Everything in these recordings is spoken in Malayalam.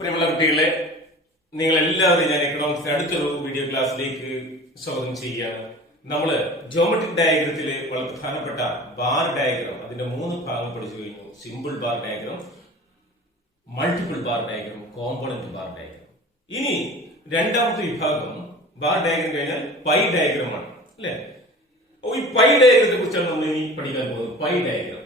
പ്രിയമുള്ള കുട്ടികളെ, നിങ്ങളെല്ലാവരും ഞാൻ എക്കണോമിക്സിന്റെ അടുത്തൊരു വീഡിയോ ക്ലാസ്സിലേക്ക് സ്വാഗതം ചെയ്യുകയാണ്. നമ്മള് ജോമെട്രിക് ഡയഗ്രത്തില് വളരെ പ്രധാനപ്പെട്ട ബാർ ഡയഗ്രം, അതിന്റെ 3 ഭാഗം പഠിച്ചു കഴിഞ്ഞു. Simple bar diagram, multiple bar diagram, component bar diagram. ഇനി രണ്ടാമത്തെ വിഭാഗം ബാർ ഡയഗ്രം കഴിഞ്ഞാൽ പൈ ഡയഗ്രമാണ്, അല്ലെ? ഈ പൈ ഡയഗ്രത്തെ കുറിച്ചാണ് നമ്മൾ ഇനി പഠിക്കാൻ പോകുന്നത്. Pi diagram.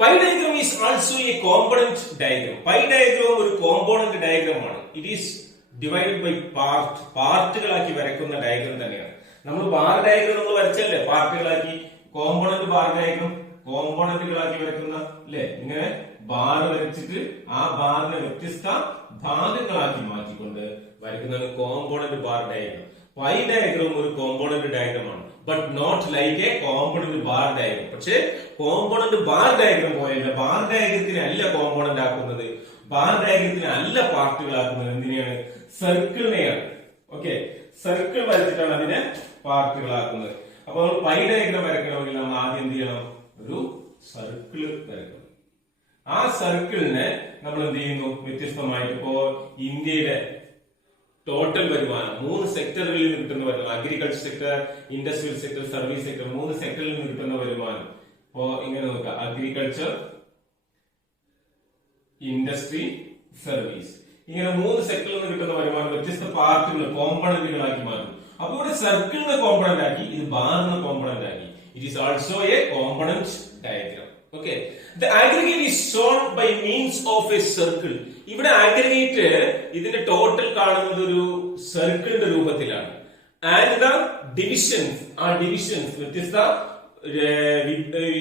Pi diagram is also a component diagram. Pi diagram ഒരു component diagram ആണ്. It is divided by പാർട്ടുകളാക്കി വരയ്ക്കുന്ന ഡയഗ്രം തന്നെയാണ്. നമ്മൾ ബാർ ഡയഗ്രം നമ്മൾ വരച്ചല്ലേ, പാർട്ടുകളാക്കി കോമ്പോണന്റ് ബാർ ഡയഗ്രം, കോമ്പോണന്റുകളാക്കി വരയ്ക്കുന്ന, അല്ലെ? ഇങ്ങനെ ബാർ വരച്ചിട്ട് ആ ബാറിനെ വ്യത്യസ്ത ഭാഗങ്ങളാക്കി മാറ്റിക്കൊണ്ട് വരയ്ക്കുന്നതാണ് component bar diagram. Pie diagram ഒരു കോമ്പോണന്റ് ഡയഗ്രമാണ്, but not like a component bar diagram. പക്ഷേ കോമ്പോണന്റ് ബാർ ഡയഗ്രം പോലെയല്ല. ബാർ ഡയഗ്രത്തിനെ അല്ല കോമ്പോണന്റ് ആക്കുന്നത്, ബാർ ഡയഗ്രത്തിനെ അല്ല പാർട്ടുകളാക്കുന്നത്. എന്തിനെയാണ്? സർക്കിളിനെയാണ്. ഓക്കെ, സർക്കിൾ വരച്ചിട്ടാണ് അതിനെ പാർട്ടുകളാക്കുന്നത്. അപ്പൊ നമ്മൾ പൈ ഡയഗ്രം വരയ്ക്കണമെങ്കിൽ നമ്മൾ ആദ്യം എന്ത് ചെയ്യണം? ഒരു സർക്കിൾ വരയ്ക്കണം. ആ സർക്കിളിനെ നമ്മൾ എന്ത് ചെയ്യുന്നു? വ്യത്യസ്തമായിട്ട് ഇപ്പോ ഇന്ത്യയുടെ ടോട്ടൽ വരുമാനം 3 സെക്ടറുകളിൽ നിന്ന് കിട്ടുന്ന വരുമാനം, agriculture sector, industrial sector, service sector, 3 സെക്ടറിൽ നിന്ന് കിട്ടുന്ന വരുമാനം. ഇപ്പോ ഇങ്ങനെ നോക്കാം: അഗ്രികൾച്ചർ, ഇൻഡസ്ട്രി, സർവീസ്. ഇങ്ങനെ 3 സെക്ടറിൽ നിന്ന് കിട്ടുന്ന വരുമാനം വ്യത്യസ്ത പാർട്ടുകൾ, കോമ്പണന്റുകളാക്കി മാറ്റും. അപ്പൊ ഇവിടെ സർക്കിളിനെ കോമ്പണന്റ് ആക്കി, ഇത് ബാറിനെ കോമ്പണന്റ് ആക്കി. It is also a component diagram. Okay, the aggregate is shown by means of a circle. ഇവിടെ ആഗ്രിഗേറ്റ് ഇതിന്റെ ടോട്ടൽ കാണുന്നത് ഒരു സർക്കിളിന്റെ രൂപത്തിലാണ്. ആൻഡ് ദ ഡിവിഷൻസ്, ആ ഡിവിഷൻസ് വ്യത്യസ്ത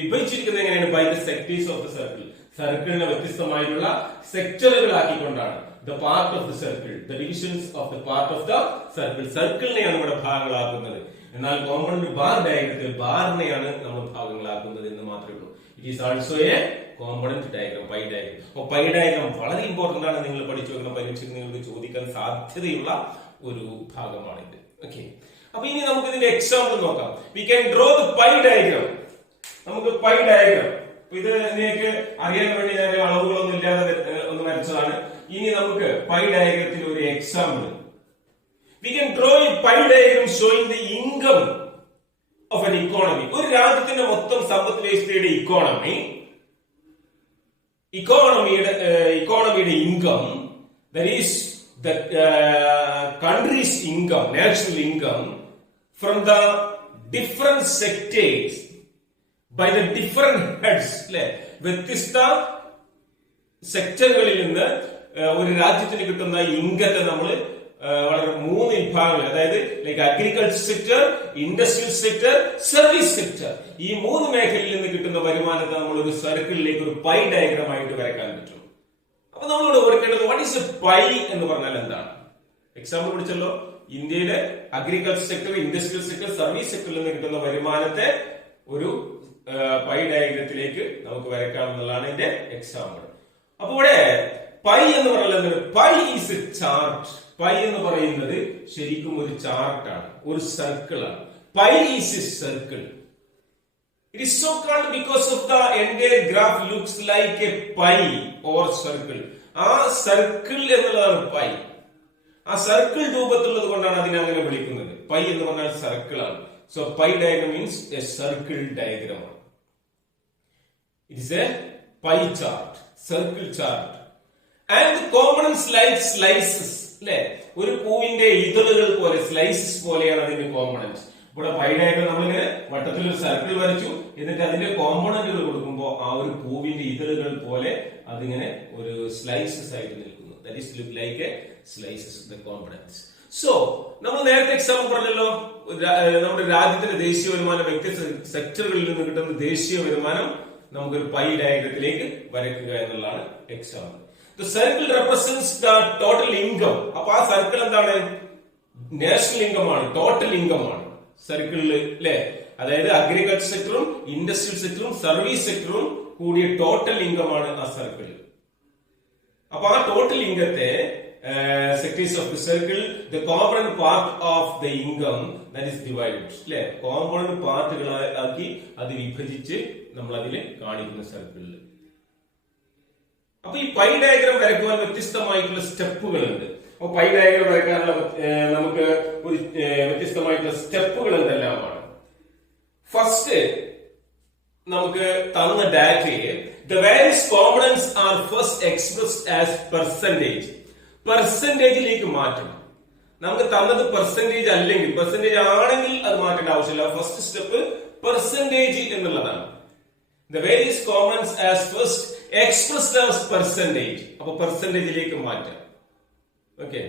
വിഭജിച്ചിരിക്കുന്നത് എങ്ങനെയാണ്? By the sectors of the circle. സർക്കിളിനെ വ്യത്യസ്തമായിട്ടുള്ള സെക്ടറുകളാക്കിക്കൊണ്ടാണ് the part of the circle, the divisions of the part of the circle. സർക്കിളിനെയാണ് ഇവിടെ ഭാഗങ്ങളാക്കുന്നത്. എന്നാൽ കോമ്പണന്റ് ബാർ ഡയഗ്രത്തിൽ ബാറിനെയാണ് നമ്മൾ ഭാഗങ്ങളാക്കുന്നത് എന്ന് മാത്രമേ ഉള്ളൂ. It is also a component diagram, pie diagram. അപ്പൊ പൈ ഡയഗ്രാം വളരെ ഇമ്പോർട്ടന്റ് ആണ്. നിങ്ങൾ പഠിച്ചു വെക്കുന്ന പരീക്ഷയ്ക്ക് നിങ്ങൾക്ക് ചോദിക്കാൻ സാധ്യതയുള്ള ഒരു ഭാഗമാണിത്. ഓക്കെ, അപ്പൊ ഇനി നമുക്ക് ഇതിന്റെ എക്സാമ്പിൾ നോക്കാം. V can draw the pi diagram. നമുക്ക് പൈ ഡയഗ്രാം, ഇത് നിങ്ങൾക്ക് അറിയാൻ വേണ്ടി ഞാൻ അളവുകളൊന്നും ഇല്ലാതെ ഒന്ന് വരച്ചതാണ്. ഇനി നമുക്ക് പൈ ഡയഗ്രത്തിൽ ഒരു example. We can draw a pie diagram showing the income of an economy. ഒരു രാജ്യത്തിന്റെ മൊത്തം സമ്പദ് വ്യവസ്ഥയുടെ ഇക്കോണമിയുടെ income, that is the country's income, national income from the different sectors by the different heads. അല്ലെ, വ്യത്യസ്ത സെക്ടറുകളിൽ നിന്ന് ഒരു രാജ്യത്തിന് കിട്ടുന്ന ഇൻകത്തെ നമ്മൾ വളരെ 3 വിഭാഗങ്ങൾ, അതായത് like agriculture sector, industrial sector, service sector, ഈ 3 മേഖലയിൽ നിന്ന് കിട്ടുന്ന വരുമാനത്തെ നമ്മൾ ഒരു സർക്കിളിലേക്ക് ഒരു പൈ ഡയഗ്രാം ആയിട്ട് വരയ്ക്കാൻ പറ്റും. അപ്പൊ നമ്മളിവിടെ ഓർക്കേണ്ടത് വാട്ട് ഈസ് എ പൈ എന്ന് പറഞ്ഞാൽ എന്താണ്? എക്സാമ്പിൾ പിടിച്ചല്ലോ, ഇന്ത്യയിലെ agriculture sector, industrial sector, service സെക്ടറിൽ നിന്ന് കിട്ടുന്ന വരുമാനത്തെ ഒരു പൈ ഡയഗ്രത്തിലേക്ക് നമുക്ക് വരയ്ക്കാമെന്നുള്ളതാണ് ഇതിന്റെ എക്സാമ്പിൾ. അപ്പൊ ഇവിടെ പൈ എന്ന് പറഞ്ഞാൽ pie is a chart. Pie എന്ന് പറയുന്നത് ശരിക്കും ഒരു ചാർട്ടാണ്, ഒരു സർക്കിളാണ്. Pie is a circle. It is so called because of the entire graph looks like a pie or circle. ആ സർക്കിൾ എന്നുള്ളതാണ് പൈ. ആ സർക്കിൾ രൂപത്തിലുള്ളത് കൊണ്ടാണ് അതിനെ അങ്ങനെ വിളിക്കുന്നത്. പൈ എന്ന് പറഞ്ഞാൽ സർക്കിളാണ്. So pie diagram means a circle diagram. It is a pie chart, circle chart. And components like slices. അല്ലെ, ഒരു പൂവിന്റെ ഇതളുകൾ പോലെ, സ്ലൈസസ് പോലെയാണ് അതിന്റെ കോമ്പണന്റ്. ഇവിടെ പൈ ഡയഗ്രാം നമ്മളിങ്ങനെ വട്ടത്തിൽ ഒരു സർക്കിൾ വരച്ചു, എന്നിട്ട് അതിന്റെ കോമ്പണന്റുകൾ കൊടുക്കുമ്പോൾ ആ ഒരു പൂവിന്റെ ഇതളുകൾ പോലെ അതിങ്ങനെ ഒരു സ്ലൈസസ് ആയിട്ട് നിൽക്കുന്നു. That is look like a slices of the components. So നമ്മൾ നേരത്തെ എക്സാമ്പിൾ പറഞ്ഞല്ലോ, നമ്മുടെ രാജ്യത്തിന്റെ ദേശീയ വരുമാനം വ്യത്യസ്ത സെക്ടറുകളിൽ നിന്ന് കിട്ടുന്ന ദേശീയ വരുമാനം നമുക്കൊരു പൈ ഡയഗ്രത്തിലേക്ക് വരയ്ക്കുക എന്നുള്ളതാണ് example. The circle represents the total income. അപ്പൊ ആ സർക്കിൾ എന്താണ്? നാഷണൽ ഇൻകം ആണ്, ടോട്ടൽ ഇൻകം ആണ് സർക്കിളിൽ, അല്ലെ? അതായത് അഗ്രികൾച്ചർ സെക്ടറും ഇൻഡസ്ട്രിയൽ സെക്ടറും സർവീസ് സെക്ടറും കൂടിയ ടോട്ടൽ ഇൻകം ആണ് ആ സർക്കിൾ. അപ്പൊ ആ total ഇൻകത്തെ sectors of the circle, the component part of the income that is divided. അല്ലെ, കോമ്പണന്റ് പാർട്ടുകളാക്കി അത് വിഭജിച്ച് നമ്മൾ അതിൽ കാണിക്കുന്ന സർക്കിളിൽ. അപ്പൊ ഈ പൈ ഡയഗ്രാം വരയ്ക്കുവാൻ വ്യത്യസ്തമായിട്ടുള്ള സ്റ്റെപ്പുകളുണ്ട്. അപ്പൊ പൈ ഡയഗ്രാം വരയ്ക്കാനുള്ള നമുക്ക് ഒരു വ്യത്യസ്തമായിട്ടുള്ള സ്റ്റെപ്പുകൾ എന്തെല്ലാമാണ്? ഫസ്റ്റ് നമുക്ക് തന്ന ഡാറ്റയെ the various components are first expressed as percentage. പെർസെന്റേജിലേക്ക് മാറ്റണം. നമുക്ക് തന്നത് പെർസെന്റേജ് അല്ലെങ്കിൽ പെർസെന്റേജ് ആണെങ്കിൽ അത് മാറ്റേണ്ട ആവശ്യമില്ല. ഫസ്റ്റ് സ്റ്റെപ്പ് പെർസെന്റേജ് എന്നുള്ളതാണ്. The various components as first expressed as percentage. അപ്പൊ പെർസെന്റേജിലേക്ക് മാറ്റാം. ഓക്കെ.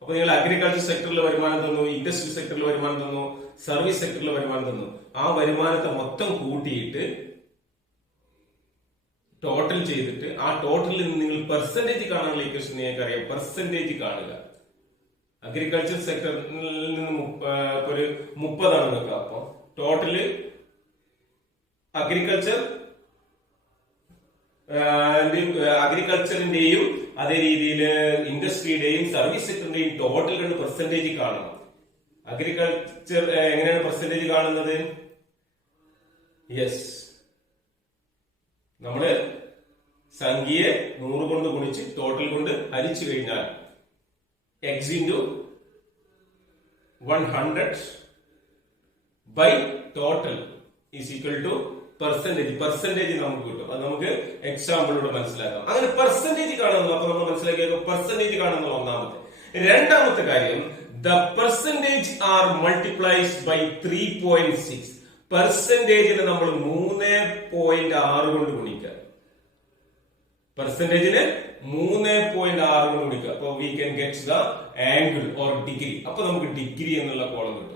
അപ്പൊ നിങ്ങൾ അഗ്രികൾച്ചർ സെക്ടറിൽ വരുമാനം തന്നു, ഇൻഡസ്ട്രി സെക്ടറിൽ വരുമാനം തന്നു, സർവീസ് സെക്ടറിൽ വരുമാനം തന്നു. ആ വരുമാനത്തെ മൊത്തം കൂട്ടിയിട്ട് ടോട്ടൽ ചെയ്തിട്ട് ആ ടോട്ടലിൽ നിന്ന് നിങ്ങൾ പെർസെന്റേജ് കാണാനുള്ള ഇക്വേഷൻ നിങ്ങൾക്ക് അറിയാം. പെർസെന്റേജ് കാണുക. അഗ്രികൾച്ചർ സെക്ടറിൽ നിന്ന് ഒരു 30 ആണ് നോക്കുക. അപ്പൊ ടോട്ടല് അഗ്രികൾച്ചറിന്റെയും അതേ രീതിയിൽ ഇൻഡസ്ട്രിയുടെയും സർവീസ് സെക്ടറിന്റെയും ടോട്ടൽ കണ്ട് പെർസെന്റേജ് കാണണം. അഗ്രികൾച്ചർ എങ്ങനെയാണ് പെർസെന്റേജ് കാണുന്നത്? യെസ്, നമ്മള് സംഖ്യയെ 100 കൊണ്ട് ഗുണിച്ച് ടോട്ടൽ കൊണ്ട് ഹരിച്ചു കഴിഞ്ഞാൽ x into 100 by total is equal to percentage. Percentage നമുക്ക് കിട്ടും. അത് നമുക്ക് എക്സാമ്പിളിലൂടെ മനസ്സിലാക്കാം. അങ്ങനെ പെർസെന്റേജ് കാണുന്നു. അപ്പൊ നമ്മൾ മനസ്സിലാക്കിയ പെർസെന്റേജ് കാണുന്ന ഒന്നാമത്തെ. രണ്ടാമത്തെ കാര്യം, ദ പെർസെന്റേജ് ആർ മൾട്ടിപ്ലൈസ്ഡ് ബൈ 3.6. പെർസെന്റേജിനെ നമ്മൾ 3.6 കൊണ്ട് ഗുണിക്കുക. പെർസെന്റേജിന് 3.6 കൊണ്ട് ഗുണിക്കുക. അപ്പൊ we can get the angle or degree. അപ്പൊ നമുക്ക് ഡിഗ്രി എന്നുള്ള കോളം കിട്ടും.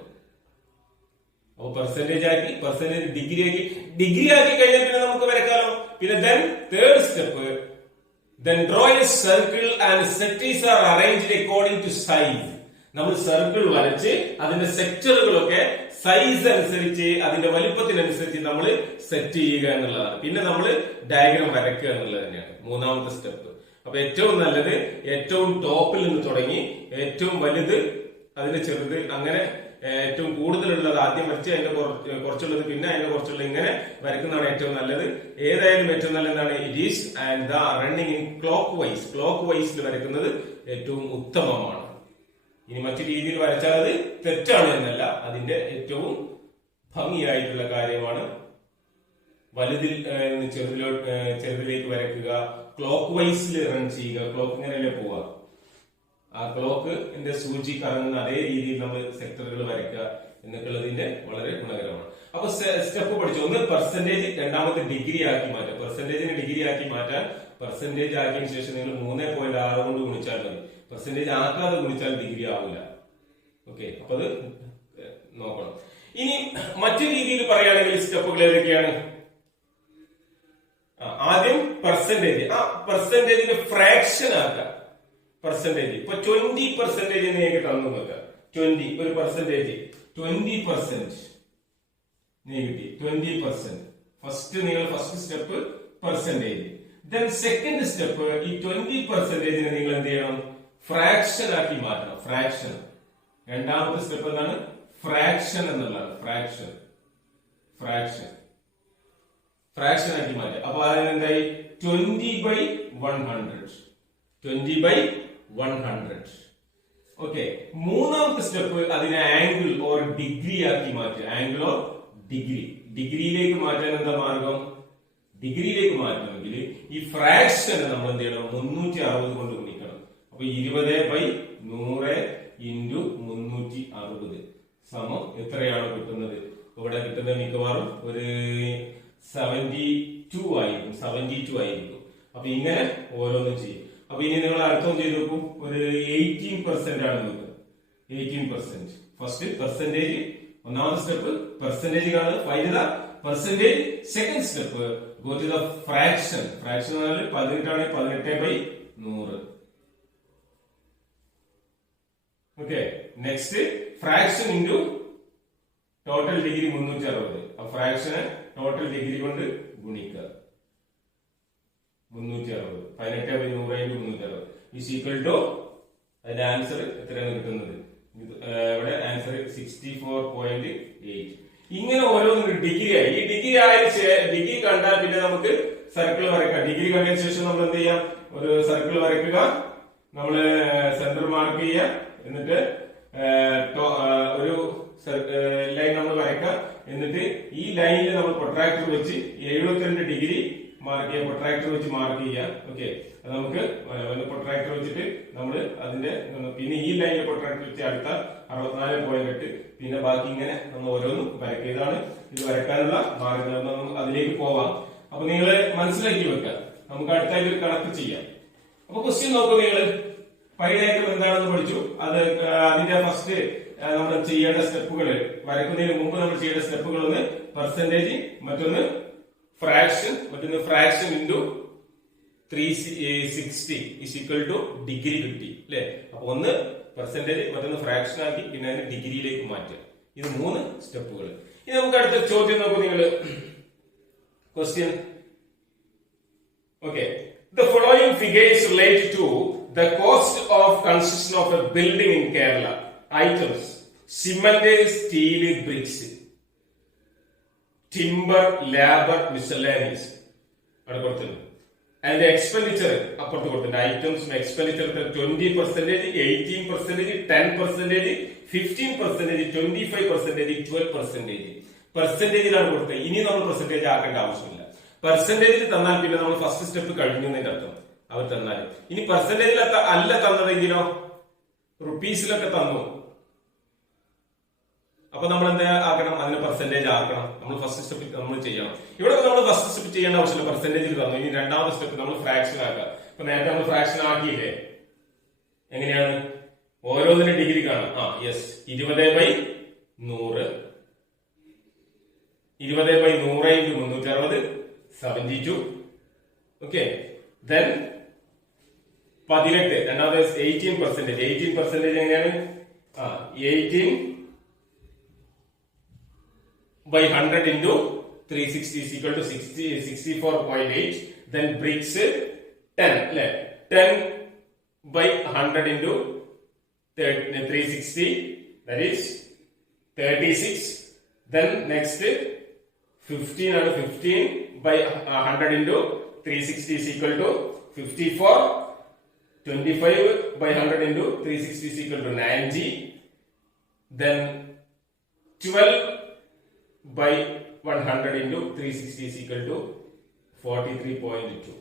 അപ്പൊ പെർസെന്റേജ് ആക്കി, പെർസെന്റേജ് ഡിഗ്രി ആക്കി, ഡിഗ്രി ആക്കി കഴിഞ്ഞാൽ പിന്നെ നമുക്ക് വരക്കാലോ. പിന്നെ then third step, then draw a circle and sectors are arranged according to size. നമ്മൾ സർക്കിൾ വരച്ച് അതിന്റെ സെക്ടറുകളൊക്കെ സൈസ് അനുസരിച്ച് അതിന്റെ വലിപ്പത്തിനനുസരിച്ച് നമ്മൾ സെറ്റ് ചെയ്യുക എന്നുള്ളതാണ്. പിന്നെ നമ്മൾ ഡയഗ്രാം വരയ്ക്കുക എന്നുള്ളത് തന്നെയാണ് മൂന്നാമത്തെ സ്റ്റെപ്പ്. അപ്പൊ ഏറ്റവും നല്ലത് ഏറ്റവും ടോപ്പിൽ നിന്ന് തുടങ്ങി ഏറ്റവും വലുത് അതിന്റെ ചെറുത്, അങ്ങനെ ഏറ്റവും കൂടുതലുള്ളത് ആദ്യം വരച്ച് അതിന്റെ കുറച്ചുള്ളത് പിന്നെ അതിന്റെ കുറച്ചുള്ളത്, ഇങ്ങനെ വരയ്ക്കുന്നതാണ് ഏറ്റവും നല്ലത്. ഏതായാലും ഏറ്റവും നല്ലതാണ് it is and the running in clockwise. ക്ലോക്ക് വൈസിൽ വരയ്ക്കുന്നത് ഏറ്റവും ഉത്തമമാണ്. ഇനി മറ്റു രീതിയിൽ വരച്ചാൽ അത് തെറ്റാണ് എന്നല്ല, അതിന്റെ ഏറ്റവും ഭംഗിയായിട്ടുള്ള കാര്യമാണ്. വലുതിൽ ചെറുതിലേക്ക് വരയ്ക്കുക, ക്ലോക്ക് വൈസിൽ റൺ ചെയ്യുക. ക്ലോക്ക് ഇങ്ങനെയല്ലേ പോവുക, ആ ക്ലോക്കിന്റെ സൂചി കറങ്ങുന്ന അതേ രീതിയിൽ നമ്മൾ സെക്ടറുകൾ വരയ്ക്കുക എന്നൊക്കെയുള്ളതിന്റെ വളരെ ഗുണകരമാണ്. അപ്പൊ സ്റ്റെപ്പ് പഠിച്ചു. ഒന്ന് പെർസെന്റേജ്, രണ്ടാമത്തെ ഡിഗ്രി ആക്കി മാറ്റാം. പെർസെന്റേജിനെ ഡിഗ്രി ആക്കി മാറ്റാൻ പെർസെന്റേജ് ആക്കിയതിനു ശേഷം നിങ്ങൾ 3.6 കൊണ്ട് ഗുണിച്ചാൽ മതി. പെർസെന്റേജ് ആക്കാതെ ഗുണിച്ചാൽ ഡിഗ്രി ആവില്ല. ഓക്കെ, അപ്പൊ അത് നോക്കണം. ഇനി മറ്റു രീതിയിൽ പറയുകയാണെങ്കിൽ സ്റ്റെപ്പുകൾ ഏതൊക്കെയാണ്? ആദ്യം പെർസെന്റേജ്, ആ പെർസെന്റേജിന്റെ ഫ്രാക്ഷൻ ആക്കാം. പെർസെന്റേജ് ഇപ്പൊ 20% നിങ്ങൾക്ക് തന്നു നോക്കാം. 20 ഒരു പെർസെന്റേജ് 20% കിട്ടി. 20% first step percentage. Then second step, ഈ 20% നിങ്ങൾ എന്ത് ചെയ്യണം? ഫ്രാക്ഷൻ ആക്കി മാറ്റണം. ഫ്രാക്ഷൻ. രണ്ടാമത്തെ സ്റ്റെപ്പ് എന്താണ്? ഫ്രാക്ഷൻ എന്നുള്ളതാണ്. ഫ്രാക്ഷൻ ആക്കി മാറ്റുക. അപ്പൊ അതിനെന്തായി? 20/100. 20/100. ഓക്കെ. മൂന്നാമത്തെ സ്റ്റെപ്പ്, അതിനെ ആംഗിൾ ഓർ ഡിഗ്രി ആക്കി മാറ്റുക. Angle or degree. ഡിഗ്രിയിലേക്ക് മാറ്റാൻ എന്താ മാർഗം? ഡിഗ്രിയിലേക്ക് മാറ്റണമെങ്കിൽ ഈ ഫ്രാക്ഷനെ നമ്മൾ എന്ത് ചെയ്യണം? 360 കൊണ്ട് ഗുണിക്കണം. അപ്പൊ 20/100 × 360 സമം എത്രയാണ് കിട്ടുന്നത്? ഇവിടെ കിട്ടുന്നത് മിക്കവാറും ഒരു 72 ആയിരിക്കും. അപ്പൊ ഇങ്ങനെ ഓരോന്നും ചെയ്യും. അപ്പൊ ഇനി നിങ്ങൾ അർത്ഥം ചെയ്ത് നോക്കും. ഒരു 18% ആണ് നോക്കുക. 18%. ഫസ്റ്റ് പെർസെന്റേജ്, ഒന്നാമത്തെ സ്റ്റെപ്പ് പെർസെന്റേജ് കാണുക, find the percentage. Second step go to the fraction. Fraction എന്ന് പറഞ്ഞാൽ 18 ആണ്, 18/100. Okay. Next fraction into total degree 360. ആ ഫ്രാക്ഷനെ ടോട്ടൽ ഡിഗ്രി കൊണ്ട് ഗുണിക്കുക. 360 18/100 × 360 ഈസ് ഈക്വൽ ടു, അതിന്റെ ആൻസർ എത്രയാണ് കിട്ടുന്നത്? ഇവിടെ ആൻസർ 64.8. ഇങ്ങനെ ഓരോന്നും ഡിഗ്രി ആയി. ഈ ഡിഗ്രി കണ്ടാൽ പിന്നെ നമുക്ക് സർക്കിൾ വരയ്ക്കാം. ഡിഗ്രി കണ്ടതിന് ശേഷം നമ്മൾ എന്ത് ചെയ്യാം? ഒരു സർക്കിൾ വരയ്ക്കുക, നമ്മള് സെന്റർ മാർക്ക് ചെയ്യുക, എന്നിട്ട് ഒരു ലൈൻ നമ്മൾ വരയ്ക്കുക, എന്നിട്ട് ഈ ലൈനിൽ നമ്മൾ പ്രൊട്രാക്ടർ വെച്ച് 72 ഡിഗ്രി മാർക്ക് ചെയ്യുക, പ്രൊട്രാക്ടർ വെച്ച് മാർക്ക് ചെയ്യുക. ഓക്കെ, അത് നമുക്ക് പ്രൊട്രാക്ടർ വെച്ചിട്ട് നമ്മൾ അതിന്റെ പിന്നെ ഈ ലൈനിൽ പ്രൊട്രാക്ടർ വെച്ച് അടുത്ത 64.8, പിന്നെ ബാക്കി ഇങ്ങനെ നമ്മൾ ഓരോന്നും വരയ്ക്കുക. ഇതാണ് ഇത് വരയ്ക്കാനുള്ള മാർഗം. അതിലേക്ക് പോവാം. അപ്പൊ നിങ്ങൾ മനസ്സിലാക്കി വെക്കുക. നമുക്ക് അടുത്തായിട്ട് ഒരു കണക്ക് ചെയ്യാം. അപ്പൊ ക്വസ്റ്റ്യൻ നോക്കൂ. നിങ്ങൾ പൈ ഡയഗ്രം എന്താണെന്ന് പഠിച്ചു. അതിന്റെ ഫസ്റ്റ് നമ്മൾ ചെയ്യേണ്ട സ്റ്റെപ്പുകൾ, വരയ്ക്കുന്നതിന് മുമ്പ് നമ്മൾ ചെയ്യേണ്ട സ്റ്റെപ്പുകൾ ഒന്ന് പെർസെന്റേജ്, മറ്റൊന്ന് ഫ്രാക്ഷൻ, മറ്റൊന്ന് fraction into 360 is equal two degree കിട്ടി അല്ലെ. അപ്പൊ ഒന്ന് പെർസെന്റേജ്, മറ്റൊന്ന് ഫ്രാക്ഷൻ ആക്കി, പിന്നെ അതിന് ഡിഗ്രിയിലേക്ക് മാറ്റുക. ഇത് 3 സ്റ്റെപ്പുകൾ. ഇനി നമുക്ക് അടുത്ത ചോദ്യം നോക്കൂ. നിങ്ങൾ question okay. The following figures relate to the cost of construction of a building in Kerala. Items: cement, steel, bricks, timber, labor, miscellaneous. And the expenditure അപ്പുറത്ത് കൊടുത്തിട്ടുണ്ട്. Items expenditure 20%, 18%, 10%, 15%, 25%, 12%. പെർസെന്റേജിലാണ് കൊടുത്തത്. ഇനി നമ്മൾ പെർസെന്റേജ് ആക്കേണ്ട ആവശ്യമില്ല. പെർസെന്റേജിൽ തന്നാൽ പിന്നെ നമ്മൾ ഫസ്റ്റ് സ്റ്റെപ്പ് കഴിഞ്ഞു എന്നതിന്റെ അർത്ഥം. അവർ തന്നാൽ ഇനി പെർസെന്റേജിൽ അല്ല തന്നതെങ്കിലോ റുപ്പീസിലൊക്കെ തന്നു. അപ്പൊ നമ്മൾ എന്താ ആക്കണം? അതിന് പെർസെന്റേജ് ആക്കണം. നമ്മൾ ഫസ്റ്റ് സ്റ്റെപ്പ് നമ്മൾ ചെയ്യണം. ഇവിടെ നമ്മൾ ഫസ്റ്റ് സ്റ്റെപ്പ് ചെയ്യേണ്ട ആവശ്യമില്ല. പെർസെന്റേജിൽ തന്നു. ഇനി രണ്ടാമത്തെ സ്റ്റെപ്പ് നമ്മൾ ഫ്രാക്ഷൻ ആക്കുക. അപ്പൊ നേരത്തെ നമ്മൾ ഫ്രാക്ഷൻ ആക്കിയില്ലേ? എങ്ങനെയാണ്? ഓരോന്നിനും ഡിഗ്രി കാണാം. യെസ്, 20/100, 20/100 × 360, 72. ഓക്കെ, ദെൻ 18, രണ്ടാമത് 18%. 18% എങ്ങനെയാണ്? 18/100 × 360 is equal to 64.8. Then bricks 10 അല്ലെ. 10/100 × 360, that is 36. Then next 15 ആണ്. 15/100 × 360 is equal to 54. 25/100 × 360 is equal to 90. Then 12/100 × 360 is equal to 43.2.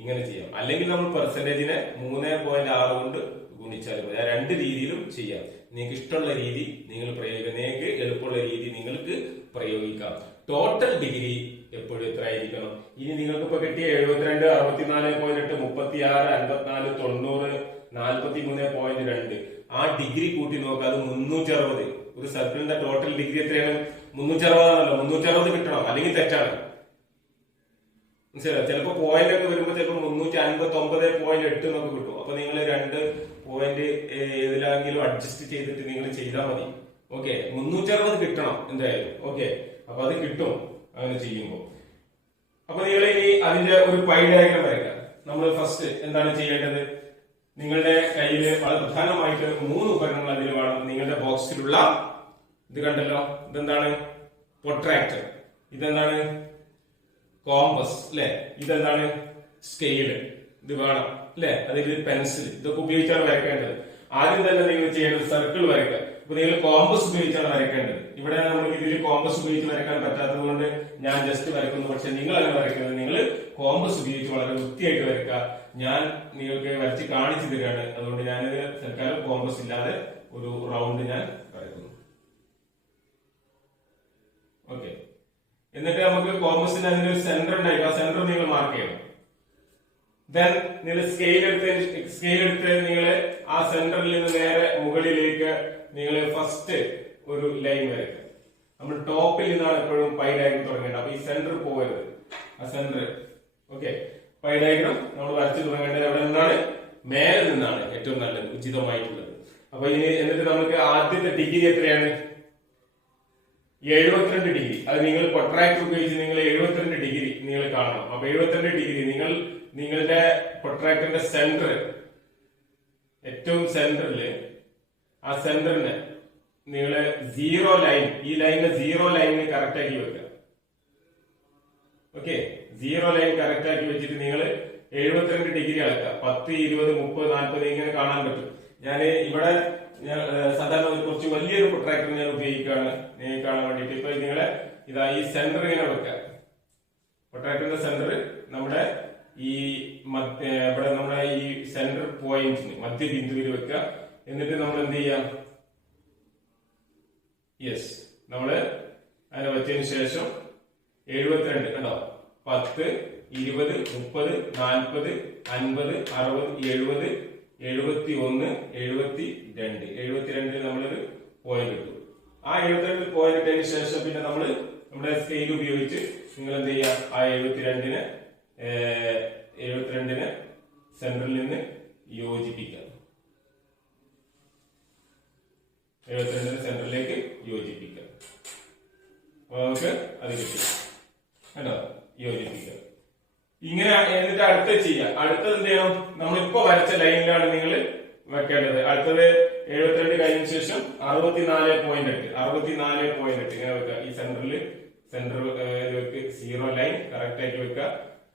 ഇങ്ങനെ ചെയ്യാം. അല്ലെങ്കിൽ നമ്മൾ പെർസെന്റേജിനെ 3.6 കൊണ്ട് ഗുണിച്ചാൽ മതി. രണ്ട് രീതിയിലും ചെയ്യാം. നിങ്ങൾക്ക് ഇഷ്ടമുള്ള രീതി നിങ്ങൾ പ്രയോഗിക്കാം. നിങ്ങൾക്ക് എളുപ്പമുള്ള രീതി നിങ്ങൾക്ക് പ്രയോഗിക്കാം. ടോട്ടൽ ഡിഗ്രി എപ്പോഴും എത്ര ആയിരിക്കണം? ഇനി നിങ്ങൾക്ക് ഇപ്പൊ കിട്ടിയ 72, 64.8, 36, 54, 90, 43.2 ആ ഡിഗ്രി കൂട്ടി നോക്കാം. അത് 360. ഒരു സർക്കിളിന്റെ ടോട്ടൽ ഡിഗ്രി എത്രയാണ്? 360 ആണല്ലോ. 360 കിട്ടണം, അല്ലെങ്കിൽ തെറ്റാണ്. മനസ്സിലായോ? ചിലപ്പോ പോയിന്റ് ഒക്കെ വരുമ്പോ ചിലപ്പോൾ 359.8 എന്നൊക്കെ കിട്ടും. അപ്പൊ നിങ്ങൾ 2 പോയിന്റ് ഏതിലാണെങ്കിലും അഡ്ജസ്റ്റ് ചെയ്തിട്ട് നിങ്ങൾ ചെയ്താൽ മതി. ഓക്കെ, 360 കിട്ടണം എന്തായാലും. ഓക്കെ, അപ്പൊ അത് കിട്ടും അങ്ങനെ ചെയ്യുമ്പോൾ. അപ്പൊ നിങ്ങൾ ഇനി അതിന്റെ ഒരു പൈ ഡയഗ്രം വരയ്ക്കാം. നമ്മൾ ഫസ്റ്റ് എന്താണ് ചെയ്യേണ്ടത്? നിങ്ങളുടെ കയ്യിൽ വളരെ പ്രധാനമായിട്ട് 3 ഉപകരണങ്ങൾ അതിൽ വേണം. നിങ്ങളുടെ ബോക്സിലുള്ള ഇത് കണ്ടല്ലോ, ഇതെന്താണ്? പ്രൊട്രാക്ടർ. ഇതെന്താണ്? കോമ്പസ് അല്ലെ. ഇതെന്താണ്? സ്കെയില്. ഇത് വേണം അല്ലെ. അതിൽ പെൻസിൽ, ഇതൊക്കെ ഉപയോഗിച്ചാണ് വരയ്ക്കേണ്ടത്. ആദ്യം തന്നെ നിങ്ങൾ ചെയ്യേണ്ടത് സർക്കിൾ വരയ്ക്കുക. ഇപ്പൊ നിങ്ങൾ കോമ്പസ് ഉപയോഗിച്ചാണ് വരയ്ക്കേണ്ടത്. ഇവിടെ നമുക്ക് ഇതിൽ കോമ്പസ് ഉപയോഗിച്ച് വരയ്ക്കാൻ പറ്റാത്തത് കൊണ്ട് ഞാൻ ജസ്റ്റ് വരയ്ക്കുന്നു. പക്ഷെ നിങ്ങൾ അങ്ങനെ വരയ്ക്കുന്നത്, നിങ്ങൾ കോമ്പസ് ഉപയോഗിച്ച് വളരെ വൃത്തിയായിട്ട് വരയ്ക്കുക. ഞാൻ നിങ്ങൾക്ക് വരച്ച് കാണിച്ചു തരികയാണ്. അതുകൊണ്ട് ഞാനിത് തൽക്കാലം കോമ്പസ് ഇല്ലാതെ ഒരു റൗണ്ട് ഞാൻ വരയ്ക്കുന്നു. ഓക്കെ, എന്നിട്ട് നമുക്ക് കോമ്പസിന് അതിന്റെ ഒരു സെന്റർ ഉണ്ടായിരിക്കും. ആ സെന്റർ നിങ്ങൾ മാർക്ക് ചെയ്യണം. ദെൻ നിങ്ങൾ സ്കെയിൽ എടുത്ത് നിങ്ങൾ ആ സെന്ററിൽ നിന്ന് നേരെ മുകളിലേക്ക് നിങ്ങൾ ഫസ്റ്റ് ഒരു ലൈൻ വരയ്ക്കുക. നമ്മൾ ടോപ്പിൽ നിന്നാണ് എപ്പോഴും പൈ ഡയഗ്രം തുടങ്ങേണ്ടത്. അപ്പൊ ഈ സെന്റർ പോകരുത്. ആ സെന്റർ ഓക്കെ. പൈ ഡയഗ്രം നമ്മൾ വരച്ചു തുടങ്ങേണ്ടത് എവിടെ നിന്നാണ്? മേലെ നിന്നാണ് ഏറ്റവും നല്ലത്, ഉചിതമായിട്ടുള്ളത്. അപ്പൊ ഇനി എന്നിട്ട് നമുക്ക് ആദ്യത്തെ ഡിഗ്രി എത്രയാണ്? 72 ഡിഗ്രി. അത് നിങ്ങൾ പ്രൊട്രാക്ടർ ഉപയോഗിച്ച് നിങ്ങൾ 72 ഡിഗ്രി നിങ്ങൾ കാണണം. അപ്പൊ 72 ഡിഗ്രി നിങ്ങളുടെ പ്രൊട്രാക്ടറിന്റെ സെന്റർ, ഏറ്റവും സെന്ററില് ആ സെന്ററിന് നിങ്ങൾ 0 ലൈൻ, ഈ ലൈനിന് 0 ലൈനിന് കറക്റ്റ് ആക്കി വെക്കുക. ഓക്കെ, 0 ലൈൻ കറക്റ്റ് ആക്കി വെച്ചിട്ട് നിങ്ങൾ 72 ഡിഗ്രി അളക്കുക. 10, 20, 30, 40 ഇങ്ങനെ കാണാൻ പറ്റും. ഞാൻ ഇവിടെ സാധാരണ കുറച്ച് വലിയൊരു പ്രൊട്രാക്ടർ ഞാൻ ഉപയോഗിക്കുകയാണ് കാണാൻ വേണ്ടിയിട്ട്. ഇപ്പൊ നിങ്ങളെ ഇതാ ഈ സെന്റർ ഇങ്ങനെ വെക്കുക. പ്രൊട്രാക്ടറിന്റെ സെന്റർ നമ്മുടെ ഈ ഇവിടെ നമ്മുടെ ഈ സെന്റർ പോയിന്റിന് മധ്യബിന്ദുവിൽ വെക്കുക. എന്നിട്ട് നമ്മൾ എന്ത് ചെയ്യാം, യെസ്, നമ്മള് അതിനെ വെച്ചതിന് ശേഷം 72 കണ്ടോ, 10, 20, 30, 40, 50, 60, 70, 71, 72 നമ്മളൊരു പോയിന്റ് ഇട്ടു. ആ 72 പോയിന്റ് ഇട്ടതിന് ശേഷം പിന്നെ നമ്മള് നമ്മുടെ സ്കെയിൽ ഉപയോഗിച്ച് നിങ്ങൾ എന്ത് ചെയ്യുക, ആ 72നെ സെന്ററിൽ നിന്ന് യോജിപ്പിക്കുക. 72 സെന്ററിലേക്ക് യോജിപ്പിക്കുക. നമുക്ക് അത് കിട്ടി കേട്ടോ, യോജിപ്പിക്കുക. ഇങ്ങനെ എന്നിട്ട് അടുത്തത് ചെയ്യാം. അടുത്തത് എന്ത് ചെയ്യണം, നമ്മളിപ്പോ വരച്ച ലൈനിലാണ് നിങ്ങൾ വെക്കേണ്ടത്. അടുത്തത് 72 കഴിഞ്ഞ ശേഷം 64.8 ഇങ്ങനെ വെക്കുക. ഈ സെന്റർ 0 ലൈൻ കറക്റ്റ് ആക്കി വെക്കുക.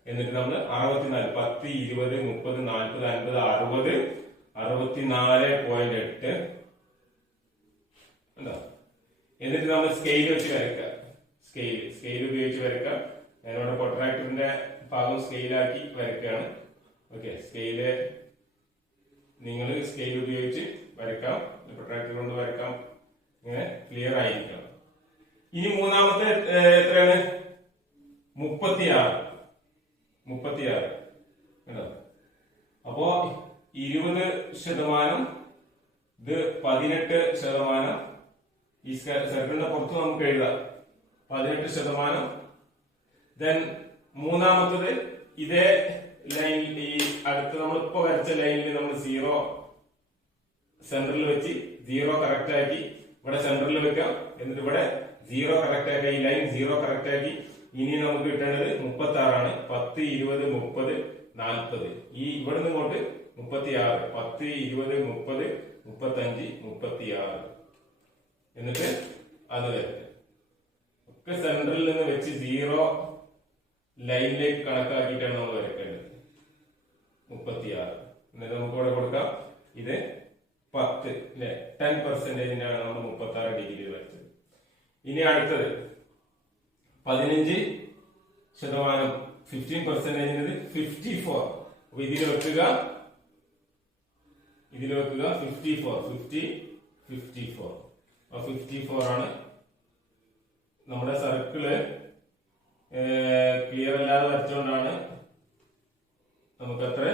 എന്നിട്ട് നമ്മൾ 64, 10, 20, 30, 40, 50, 60, 64.8 എന്താ. എന്നിട്ട് നമ്മൾ സ്കെയിൽ വെച്ച് വരയ്ക്കുക. സ്കെയിൽ ഉപയോഗിച്ച് വരയ്ക്കുക. ഞാനിവിടെ പ്രൊട്രാക്ടറിന്റെ ഭാഗം സ്കെയിലാക്കി വരയ്ക്കുകയാണ്. ഓക്കെ, നിങ്ങൾ സ്കെയിൽ ഉപയോഗിച്ച് വരയ്ക്കാം, പ്രൊട്രാക്ടർ കൊണ്ട് വരയ്ക്കാം. ഇങ്ങനെ ക്ലിയർ ആയിരിക്കണം. ഇനി മൂന്നാമത്തെ എത്രയാണ്, 36 അപ്പോ 20%, ഇത് 18%. ഈ സർക്കിളിന്റെ പുറത്ത് നമുക്ക് എഴുതാം 18%. ദെൻ മൂന്നാമത്തത് ഇതേ ലൈൻ, ഈ അടുത്ത് നമ്മളിപ്പോ വരച്ച ലൈനിൽ നമ്മൾ 0 സെന്ററിൽ വെച്ച് 0 കറക്റ്റ് ആക്കി ഇവിടെ സെന്ററിൽ വെക്കാം. എന്നിട്ട് ഇവിടെ 0 കറക്റ്റ് ആക്കി, ഈ ലൈൻ 0 കറക്റ്റ് ആക്കി. ഇനി നമുക്ക് കിട്ടേണ്ടത് 36 10, 20, 30, 40. ഈ ഇവിടെ നിന്ന് ഇങ്ങോട്ട് 36, 10, 20, 30, 35, 36. എന്നിട്ട് അത് വരട്ടെ. ഒക്കെ സെന്ററിൽ നിന്ന് വെച്ച് 0 ലൈനിലേക്ക് കണക്കാക്കിയിട്ടാണ് നമ്മൾ വരയ്ക്കേണ്ടത്. 36. എന്നിട്ട് നമുക്ക് ഇവിടെ കൊടുക്കാം, ഇത് 10 അല്ലെ, 10%ആണ് നമ്മൾ 36 ഡിഗ്രി വരച്ചത്. ഇനി അടുത്തത് 15%, 15%, 54. അപ്പൊ ഇതിൽ വെക്കുക 54. 54 ആണ് നമ്മുടെ സർക്കിള്. ക്ലിയർ അല്ലാതെ വരച്ചുകൊണ്ടാണ് നമുക്ക് അത്ര.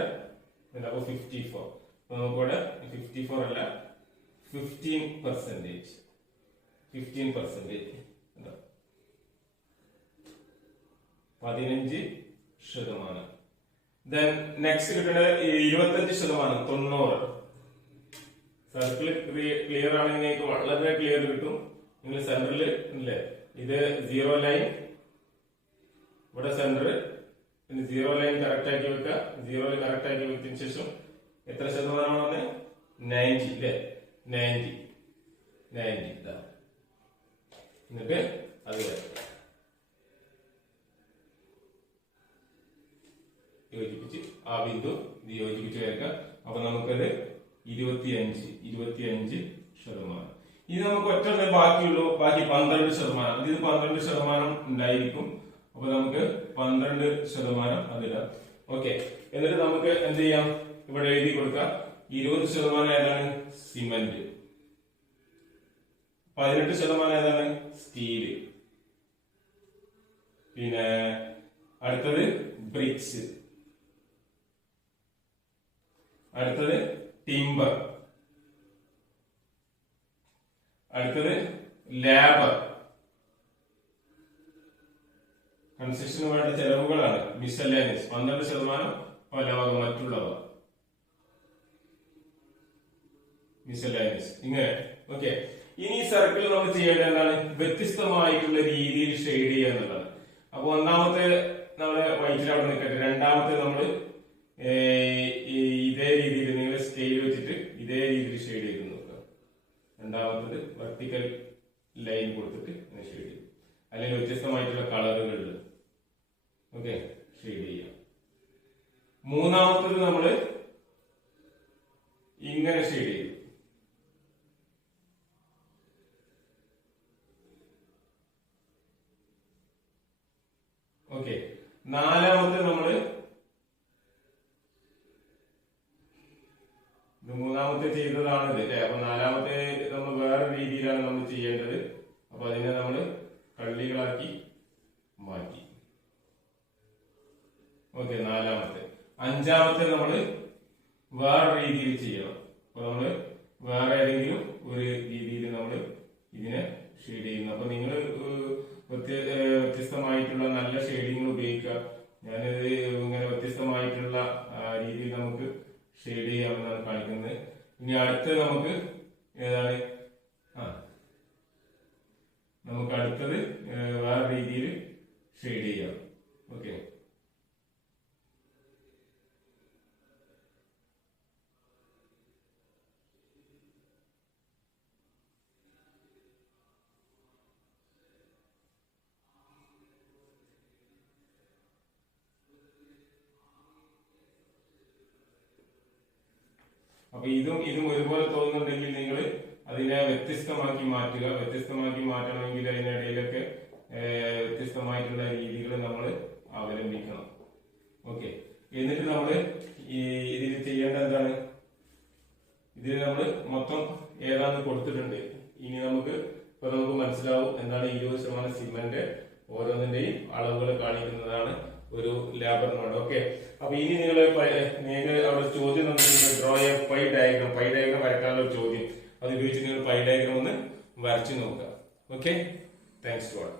അപ്പൊ 54. നമുക്കിവിടെ 54 അല്ല, 15%. 15%. 15%. ദെൻ നെക്സ്റ്റ് കിട്ടേണ്ടത് 25%, 90. സർക്കിൾ ക്ലിയർ ആണെങ്കിൽ നിങ്ങൾക്ക് വളരെ ക്ലിയർ കിട്ടും. നിങ്ങൾ സെന്ററിൽ അല്ലേ, ഇത് 0 ലൈൻ, ഇവിടെ സെന്റർ, പിന്നെ 0 ലൈൻ കറക്റ്റ് ആക്കി വെക്കുക. 0 കറക്റ്റ് ആക്കി വെച്ചതിന് ശേഷം എത്ര ശതമാനമാണ്, 90 അല്ലേ, 90. എന്നിട്ട് അത് യോജിപ്പിച്ച് ആ ബിന്ദു ഇത് യോജിപ്പിച്ച് വരയ്ക്കാം. അപ്പൊ നമുക്കത് 25%. ഇത് നമുക്ക് ഒറ്റ ബാക്കിയുള്ളൂ, ബാക്കി 12%. ഇത് 12% ഉണ്ടായിരിക്കും. അപ്പൊ നമുക്ക് 12% അതിടാം. ഓക്കെ, എന്നിട്ട് നമുക്ക് എന്ത് ചെയ്യാം, ഇവിടെ എഴുതി കൊടുക്കാം. 20% ഏതാണ്, സിമന്റ്. 18% ഏതാണ്, സ്റ്റീല്. പിന്നെ അടുത്തത് ബ്രിക്സ്. അടുത്തത് ടിംബർ. അടുത്തത് ലേബർ. കൺസ്ട്രക്ഷന് വേണ്ട ചെലവുകളാണ് മിസലേനിയസ്. 12% പലവക മറ്റുള്ളവ മിസലേനിയസ്. ഇങ്ങനെ. ഓക്കെ, ഇനി സർക്കിൾ നമ്മൾ ചെയ്യേണ്ടത് എന്താണ്, വ്യത്യസ്തമായിട്ടുള്ള രീതിയിൽ ഷെയ്ഡ് ചെയ്യുക എന്നുള്ളതാണ്. അപ്പൊ ഒന്നാമത്തെ നമ്മള് വൈറ്റിൽ അവിടെ നിൽക്കട്ടെ. രണ്ടാമത്തെ നമ്മള് ഇതേ രീതിയിൽ നിങ്ങൾ സ്കെയിൽ വെച്ചിട്ട് ഇതേ രീതിയിൽ ഷെയ്ഡ് ചെയ്ത് നോക്കുക. രണ്ടാമത്തത് വെർട്ടിക്കൽ ലൈൻ കൊടുത്തിട്ട് ഷെയ്ഡ് ചെയ്യും, അല്ലെങ്കിൽ വ്യത്യസ്തമായിട്ടുള്ള കളറുകളിൽ ഓക്കെ ഷെയ്ഡ് ചെയ്യാം. മൂന്നാമത്തത് നമ്മള് ഇങ്ങനെ ഷെയ്ഡ് ചെയ്യും. ഓക്കെ, നാലാമത്തെ നമ്മള് മൂന്നാമത്തെ ചെയ്തതാണിത് അല്ലെ. അപ്പൊ നാലാമത്തെ നമ്മൾ വേറെ രീതിയിലാണ് നമ്മൾ ചെയ്യേണ്ടത്. അപ്പൊ അതിനെ നമ്മൾ കള്ളികളാക്കി മാറ്റി. ഓക്കെ, നാലാമത്തെ. അഞ്ചാമത്തെ നമ്മള് വേറെ രീതിയിൽ ചെയ്യണം. അപ്പൊ നമ്മള് വേറെ ഏതെങ്കിലും ഒരു രീതിയിൽ നമ്മൾ ഇതിനെ ഷെയ്ഡ് ചെയ്യുന്നു. അപ്പൊ നിങ്ങൾ വ്യത്യസ്തമായിട്ടുള്ള നല്ല ഷെയ്ഡിങ്ങൾ ഉപയോഗിക്കുക. ഞാനിത് ഇങ്ങനെ വ്യത്യസ്തമായിട്ടുള്ള രീതിയിൽ നമുക്ക് ഷെയ്ഡ് ചെയ്യാമെന്നാണ് കാണിക്കുന്നത്. ഇനി അടുത്ത് നമുക്ക് ഏതാണ്, നമുക്ക് അടുത്തത് വേറെ രീതിയിൽ ഷെയ്ഡ് ചെയ്യാം. ഓക്കെ, അപ്പൊ ഇതും ഒരുപോലെ തോന്നുന്നുണ്ടെങ്കിൽ നിങ്ങൾ അതിനെ വ്യത്യസ്തമാക്കി മാറ്റുക. വ്യത്യസ്തമാക്കി മാറ്റണമെങ്കിൽ അതിനിടയിലൊക്കെ വ്യത്യസ്തമായിട്ടുള്ള രീതികൾ നമ്മൾ അവലംബിക്കണം. ഓക്കെ, എന്നിട്ട് നമ്മൾ ഇതിൽ ചെയ്യേണ്ട എന്താണ്, ഇതിൽ നമ്മൾ മൊത്തം ഏതാന്ന് കൊടുത്തിട്ടുണ്ട്. ഇനി നമുക്ക് മനസ്സിലാവും എന്താണ് 20% സിമന്റ് ഓരോന്നിന്റെയും അളവുകൾ കാണിക്കുന്നതാണ് ഒരു ലേബർ നോഡ്. ഓക്കെ, അപ്പൊ ഇനി നിങ്ങൾക്ക് അവിടെ ചോദ്യം തന്നിട്ടുണ്ട്, draw a pie diagram. Pie diagram വരക്കാനുള്ള ഒരു ചോദ്യം, അത് ഉപയോഗിച്ച് നിങ്ങൾ പൈ ഡയഗ്രാം ഒന്ന് വരച്ചു നോക്കുക. Okay, thanks to all.